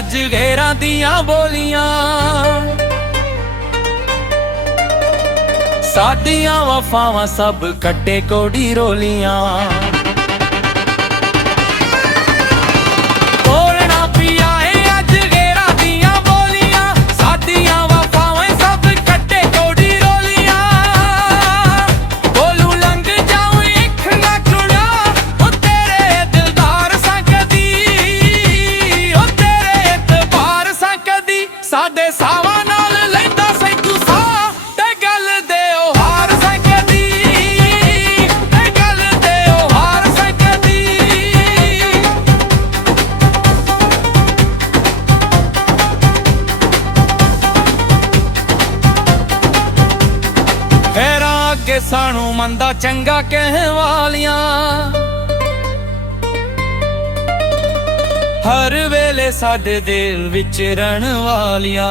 अज घेरा दियां बोलियां साडियां वफावां सब कट्टे कोड़ी रोलियां साडे सावा नाल लैंदा सै तू साह ते गल दे ओ हार सकदी ते गल दे ओ हार सकदी फेर अगे सानू मंदा चंगा कहण वालियां हर वेले साडे दिल विच रहण वालियां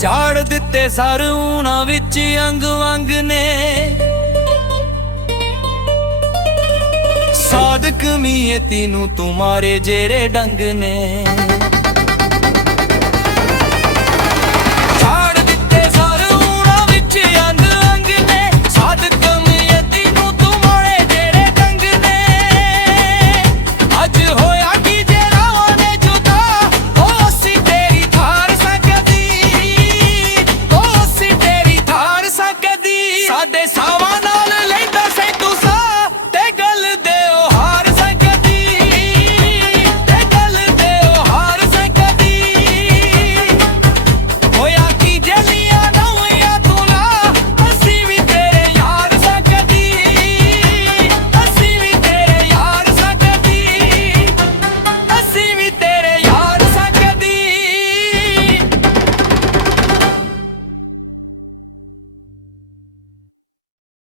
झाड़ दिते सर ऊना विच अंग वंग ने सादक मीए तीनू तुम्हारे जेरे डंग ने।